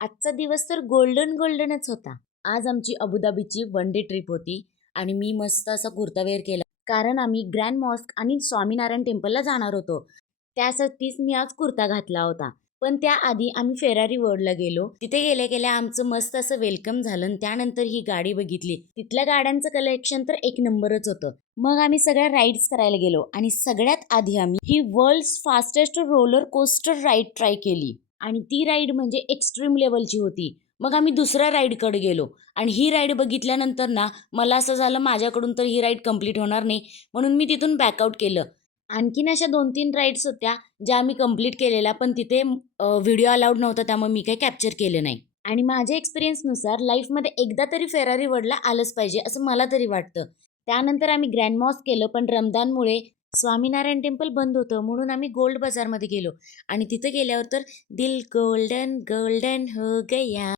आजचा दिवस तर गोल्डनच होता. आज आमची अबुधाबीची वन डे ट्रिप होती आणि मी मस्त असा कुर्ता वेअर केला. कारण आम्ही ग्रँड मॉस्क आणि स्वामीनारायण टेम्पलला जाणार होतो. त्यासाठीच मी आज कुर्ता घातला होता. पण त्याआधी आम्ही फेरारी वर्ल्डला गेलो. तिथे गेल्या-गेल्या आमचं मस्त असं वेलकम झालं आणि त्यानंतर ही गाडी बघितली. तिथल्या गाड्यांचं कलेक्शन तर एक नंबरच होतं. मग आम्ही सगळ्या राईड्स करायला गेलो आणि सगळ्यात आधी आम्ही ही world's fastest roller coaster ride try केली. आणि ती राईड म्हणजे एक्स्ट्रीम लेवलची होती. मग आम्ही दुसऱ्या राईडकडे गेलो आणि ही राईड बघितल्यानंतर ना मला असं झालं माझ्याकडून तर ही राईड कंप्लीट होणार नाही, म्हणून मी तिथून बॅकआउट केलं. आणखीन अशा 2-3 राईड्स होत्या ज्या आम्ही कंप्लीट केलेल्या, पण तिथे व्हिडिओ अलाउड नव्हता त्यामुळे मी काही कॅप्चर केलं नाही. आणि माझ्या एक्सपिरियन्सनुसार लाईफमध्ये एकदा तरी फेरारी वर्ल्डला आलंच पाहिजे असं मला तरी वाटतं. त्यानंतर आम्ही ग्रँड मॉस्क केलं, पण रमदानमुळे स्वामीनारायण टेम्पल बंद होतं म्हणून आम्ही गोल्ड बाजारमध्ये गेलो आणि तिथं गेल्यावर तर दिल गोल्डन गोल्डन हो गया.